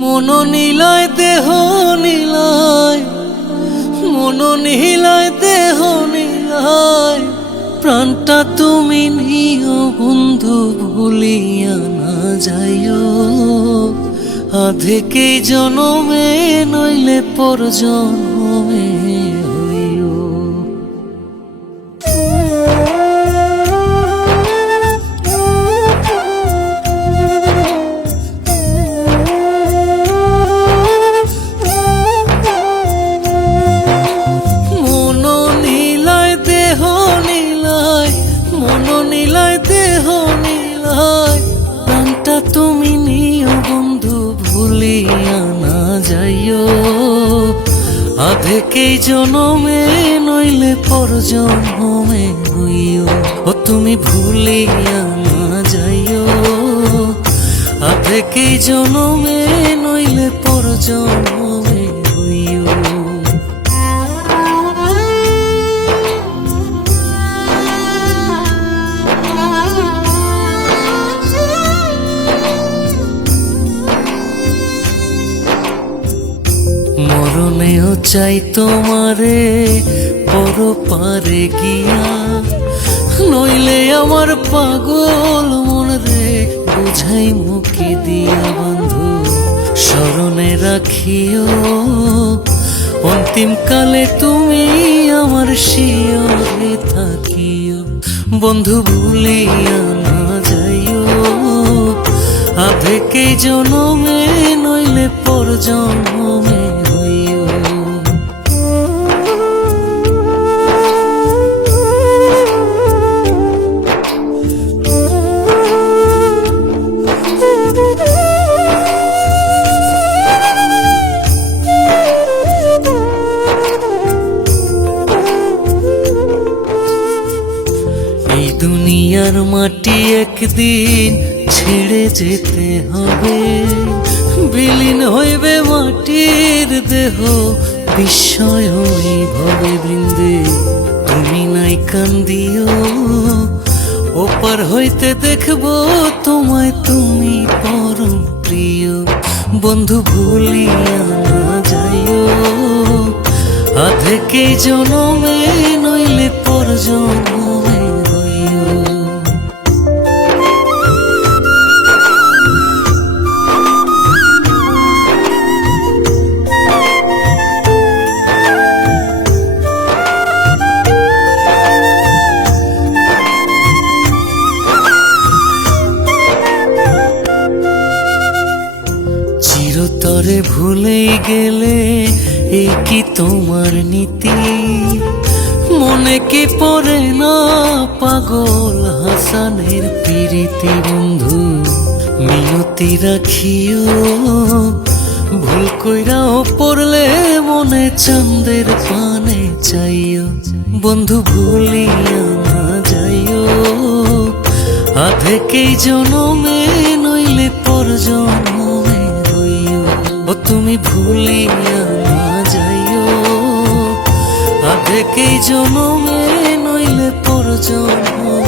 মন নিলয় দেহ নিলয়, মন নিলয় দেহ নিলয়, প্রাণটা তুমি নিও বন্ধু ভুলিয়া না যাইও। আধেকেই জনমে নইলে পর জন্মে হইও। মন নিলয় দেহ নিলয়, মন নিলয় দেহ নিলয়, প্রাণটা তুমি নিও বন্ধু ভুলিয়া না যাইও। আধেকেই জনমে নইলে পর জন্মে হইও। ও তুমি ভুলিয়া না যাইও, আধেকেই জনমে নইলে পর জন্মে হইও। মরণেও চাই তোমারে পর পারে গিয়া, নইলে আমার পাগল মন রে বুঝাই মুখে দিয়া। বন্ধু স্মরণে রাখিও, অন্তিম কালে তুমি আমার শিয়রে থাকিও। বন্ধু ভুলিয়া না যাইও, আধেকেই জনমে নইলে পর জন্মে হইও। এই দুনিয়ার মাটি একদিন ছেড়ে যেতে হবে, বিলীন হইবে মাটির দেহ বিস্ময় ভবে বৃন্দে। তুমি নাই কান্দিও, ওপার হইতে দেখবো তোমায় তুমি পরম প্রিয়। বন্ধু ভুলিয়া না যাইও, আধেকেই জনমে নইলে পর জন্মে হইও। চিরতরে ভুলেই গেলে এই কি তোমার নীতি? মনে কি পড়ে না পাগল হাসানের প্রীতি? বন্ধু মিনতি রাখিও, ভুল কইরাও পড়লে মনে চাঁদের পানে চাইও। বন্ধু ভুলিয়া না যাইও, আধেকেই জনমে নইলে পর জন্মে হইও। ও তুমি ভুলিয়া না যাইও, আধেকেই জনমে নইলে পর জন্মে